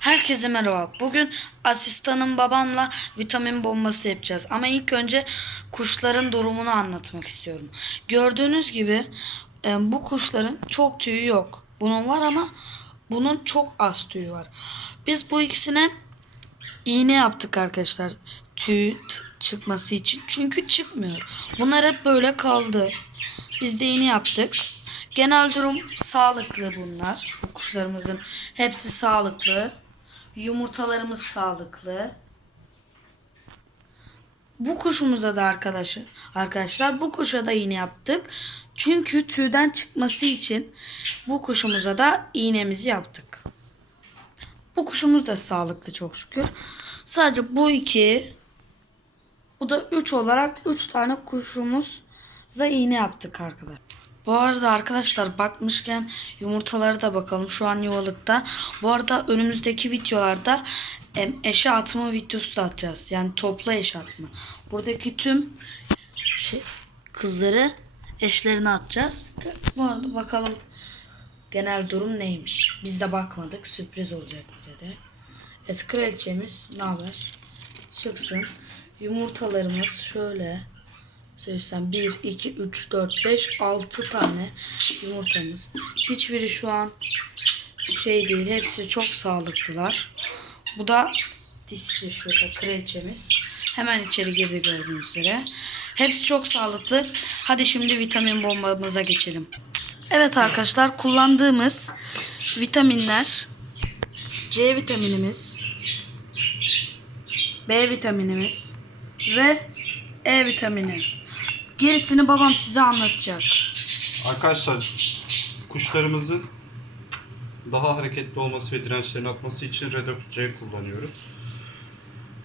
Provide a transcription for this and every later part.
Herkese merhaba. Bugün asistanım babamla vitamin bombası yapacağız. Ama ilk önce kuşların durumunu anlatmak istiyorum. Gördüğünüz gibi e, bu kuşların çok tüyü yok. Bunun var ama bunun çok az tüyü var. Biz bu ikisine iğne yaptık arkadaşlar. Tüy çıkması için. Çünkü çıkmıyor. Bunlar hep böyle kaldı. Biz de iğne yaptık. Genel durum sağlıklı bunlar. Bu kuşlarımızın hepsi sağlıklı. Yumurtalarımız sağlıklı. Bu kuşumuza da arkadaşı, arkadaşlar bu kuşa da iğne yaptık. Çünkü tüyden çıkması için bu kuşumuza da iğnemizi yaptık. Bu kuşumuz da sağlıklı çok şükür. Sadece bu iki, bu da üç olarak üç tane kuşumuza iğne yaptık arkadaşlar. Bu arada arkadaşlar bakmışken yumurtaları da bakalım. Şu an yuvalıkta. Bu arada önümüzdeki videolarda eşe atma videosu da atacağız. Yani toplu eşe atma. Buradaki tüm şey, kızları eşlerine atacağız. Bu arada bakalım genel durum neymiş. Biz de bakmadık. Sürpriz olacak bize de. Evet kraliçemiz ne haber? Çıksın. Yumurtalarımız şöyle. Sevsem 1, 2, 3, 4, 5, 6 tane yumurtamız. Hiçbiri şu an şey değil. Hepsi çok sağlıklılar. Bu da dişisi şurada kraliçemiz. Hemen içeri girdi gördüğünüz üzere. Hepsi çok sağlıklı. Hadi şimdi vitamin bombamıza geçelim. Evet arkadaşlar kullandığımız vitaminler C vitaminimiz, B vitaminimiz ve E vitamini. Gerisini babam size anlatacak. Arkadaşlar kuşlarımızın daha hareketli olması ve dirençlerini atması için Redox C kullanıyoruz.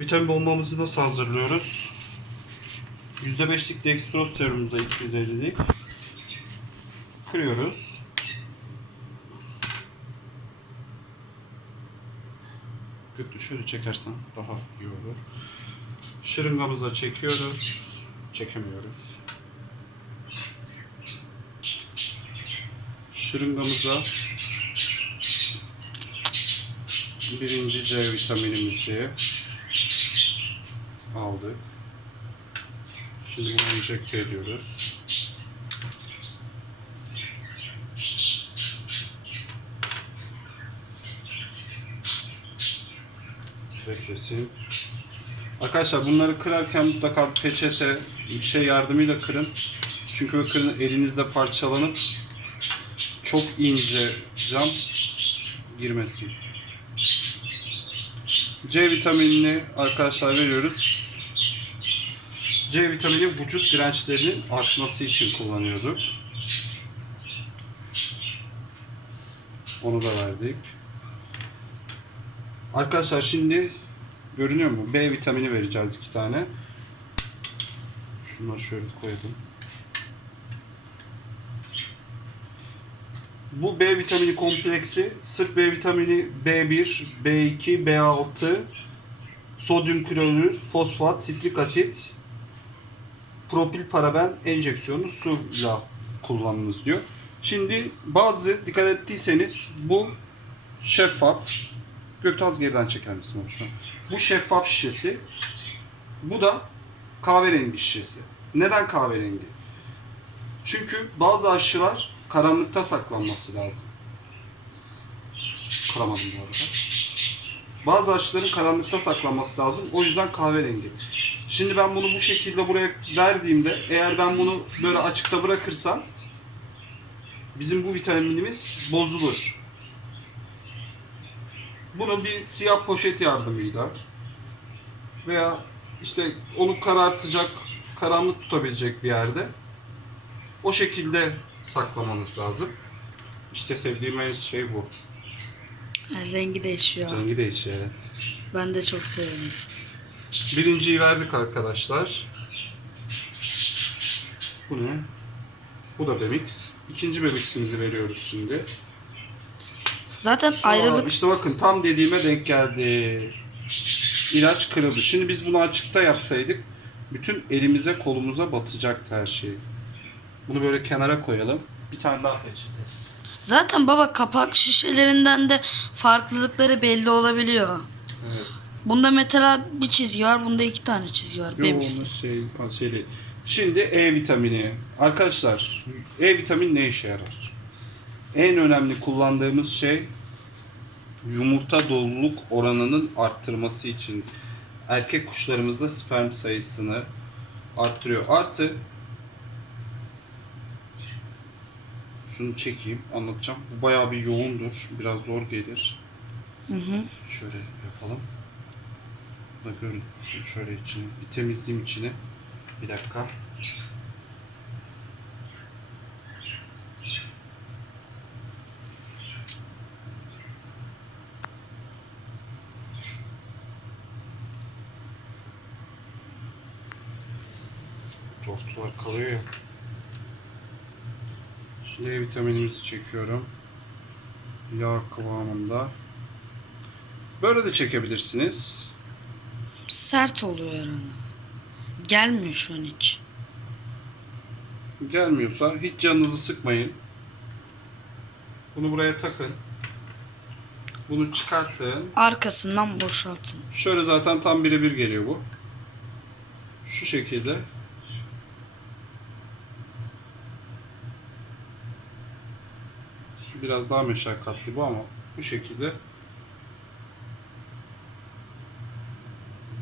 Vitamin bombamızı nasıl hazırlıyoruz? %5'lik dextroz serumumuza 250'lik kırıyoruz. Götü şöyle çekersen daha iyi olur. Şırıngamıza çekiyoruz. Çekemiyoruz. Şırıngamıza birinci C vitaminimizi aldık. Şimdi bunu enjekte ediyoruz. Beklesin. Arkadaşlar bunları kırarken mutlaka peçete bir şey yardımıyla kırın. Çünkü o kırın elinizde parçalanıp çok ince cam girmesin. C vitaminini arkadaşlar veriyoruz. C vitamini vücut dirençlerinin artması için kullanıyorduk. Onu da verdik. Arkadaşlar şimdi görünüyor mu? B vitamini vereceğiz iki tane. Şunları şöyle koyalım. Bu B vitamini kompleksi sırf B vitamini B1, B2, B6, sodyum klorür, fosfat, sitrik asit, propil paraben enjeksiyonu suyla kullanınız diyor. Şimdi bazı dikkat ettiyseniz bu şeffaf Göktuğ az geriden çeker misin lütfen? Bu şeffaf şişesi. Bu da kahverengi şişesi. Neden kahverengi? Çünkü bazı aşılar karanlıkta saklanması lazım. Kıramadım bu arada. Bazı aşıların karanlıkta saklanması lazım. O yüzden kahverengi. Şimdi ben bunu bu şekilde buraya verdiğimde eğer ben bunu böyle açıkta bırakırsam bizim bu vitaminimiz bozulur. Bunu bir siyah poşet yardımıyla veya işte onu karartacak, karanlık tutabilecek bir yerde o şekilde saklamanız lazım. İşte sevdiğim en şey bu. Yani rengi değişiyor. Rengi değişiyor evet. Ben de çok seviyorum. Birinciyi verdik arkadaşlar. Bu ne? Bu da Bemix. İkinci Bemix'imizi veriyoruz şimdi. Zaten Aa, ayrılık işte bakın tam dediğime denk geldi. İlaç kırıldı. Şimdi biz bunu açıkta yapsaydık bütün elimize kolumuza batacaktı her şey. Bunu böyle kenara koyalım. Bir tane daha peçete. Zaten baba kapak şişelerinden de farklılıkları belli olabiliyor. Evet. Bunda mesela bir çizgi var, bunda iki tane çizgi var. Yok onun şey, şey değil. Şimdi E vitamini. Arkadaşlar E vitamini ne işe yarar? En önemli kullandığımız şey yumurta doluluk oranının arttırması için erkek kuşlarımızda sperm sayısını arttırıyor. Artı şunu çekeyim anlatacağım. Bu bayağı bir yoğundur. Biraz zor gelir. Hı hı. Şöyle yapalım. Bak görün. Şöyle içini. Bir temizleyeyim içini. Bir dakika. Tortular kalıyor ya. Şimdi E vitaminimizi çekiyorum. Yağ kıvamında. Böyle de çekebilirsiniz. Sert oluyor herhalde. Gelmiyor şu an hiç. Gelmiyorsa hiç canınızı sıkmayın. Bunu buraya takın. Bunu çıkartın. Arkasından boşaltın. Şöyle zaten tam birebir geliyor bu. Şu şekilde. Biraz daha meşakkatli bu ama bu şekilde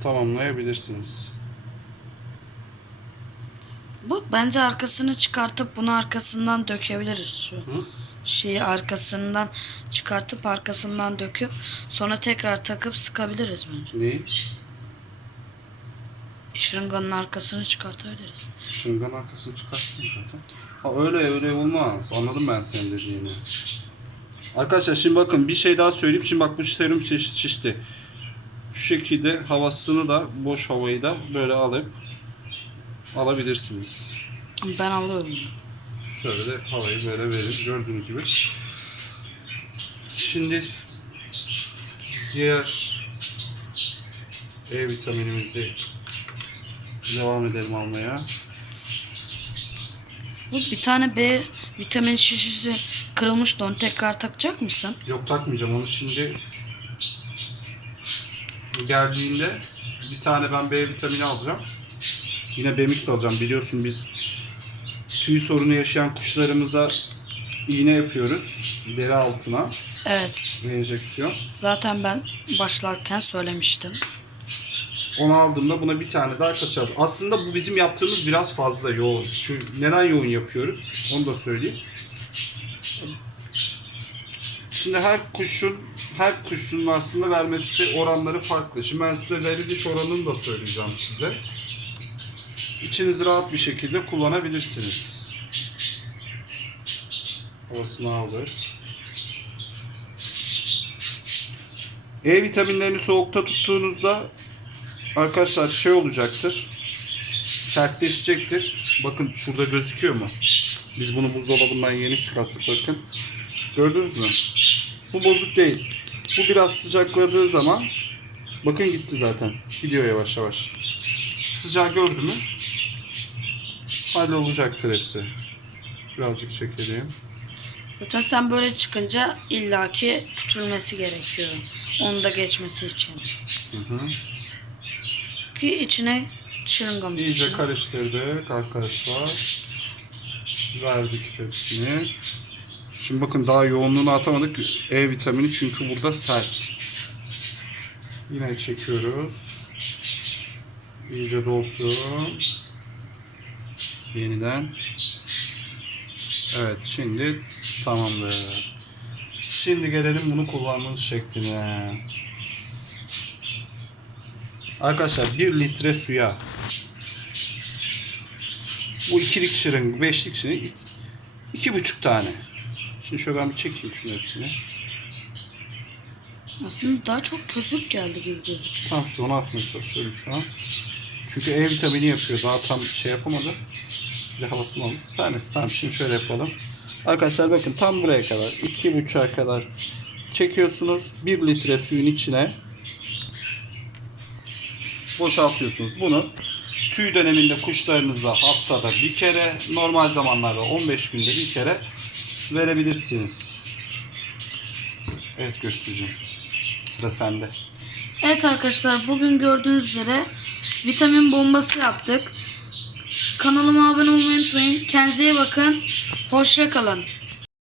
tamamlayabilirsiniz. Bu bence arkasını çıkartıp bunu arkasından dökebiliriz şu. Hı? Şeyi arkasından çıkartıp arkasından döküp sonra tekrar takıp sıkabiliriz bence. Neyi? Şırınganın arkasını çıkartabiliriz. Şırıngan arkasını çıkarttım zaten. Ha öyle öyle olmaz. Anladım ben senin dediğini. Arkadaşlar şimdi bakın bir şey daha söyleyeyim. Şimdi bak bu serum şiş- şişti. Şu şekilde havasını da boş havayı da böyle alıp alabilirsiniz. Ben alıyorum. Şöyle havayı böyle verin. Gördüğünüz gibi. Şimdi diğer E vitaminimizi devam edelim almaya. Bu bir tane B vitamin şişesi kırılmıştı. Onu tekrar takacak mısın? Yok takmayacağım onu şimdi geldiğinde bir tane ben B vitamini alacağım. Yine B-Mix alacağım. Biliyorsun biz tüy sorunu yaşayan kuşlarımıza iğne yapıyoruz. Deri altına Evet. enjeksiyon. Zaten ben başlarken söylemiştim. Onu aldığımda buna bir tane daha kaçar. Aslında bu bizim yaptığımız biraz fazla yoğun. Şu neden yoğun yapıyoruz? Onu da söyleyeyim. Şimdi her kuşun her kuşun aslında vermesi oranları farklı. Şimdi ben size veriliş oranını da söyleyeceğim size. İçiniz rahat bir şekilde kullanabilirsiniz. Havasını alır. E vitaminlerini soğukta tuttuğunuzda arkadaşlar şey olacaktır. Sertleşecektir. Bakın şurada gözüküyor mu? Biz bunu buzdolabından yeni çıkarttık bakın. Gördünüz mü? Bu bozuk değil. Bu biraz sıcakladığı zaman bakın gitti zaten. Gidiyor yavaş yavaş. Sıcağı gördü mü? Hallolacaktır hepsi. Birazcık çekelim. Zaten sen böyle çıkınca illaki küçülmesi gerekiyor. Onu da geçmesi için. Hı hı. Ki içine şırıngamız İyice karıştırdık arkadaşlar. Verdik hepsini. Şimdi bakın daha yoğunluğunu atamadık. E vitamini çünkü burada sert. Yine çekiyoruz. İyice dolsun. Yeniden. Evet şimdi tamamdır. Şimdi gelelim bunu kullanmanız şekline. Arkadaşlar 1 litre suya bu ikilik şırın, beşlik şırın iki, buçuk tane. Şimdi şöyle ben bir çekeyim şunu hepsini. Aslında daha çok köpük geldi gibi gözüküyor. Tam işte onu atmaya çalışıyorum şu an. Çünkü E vitamini yapıyor. Daha tam şey yapamadı. Bir de havasını aldı. Tanesi tamam şimdi şöyle yapalım. Arkadaşlar bakın tam buraya kadar. iki buçuğa kadar çekiyorsunuz. Bir litre suyun içine boşaltıyorsunuz. Bunu tüy döneminde kuşlarınıza haftada bir kere, normal zamanlarda 15 günde bir kere verebilirsiniz. Evet Göktuğ'cum. Sıra sende. Evet arkadaşlar bugün gördüğünüz üzere vitamin bombası yaptık. Kanalıma abone olmayı unutmayın. Kendinize iyi bakın. Hoşça kalın.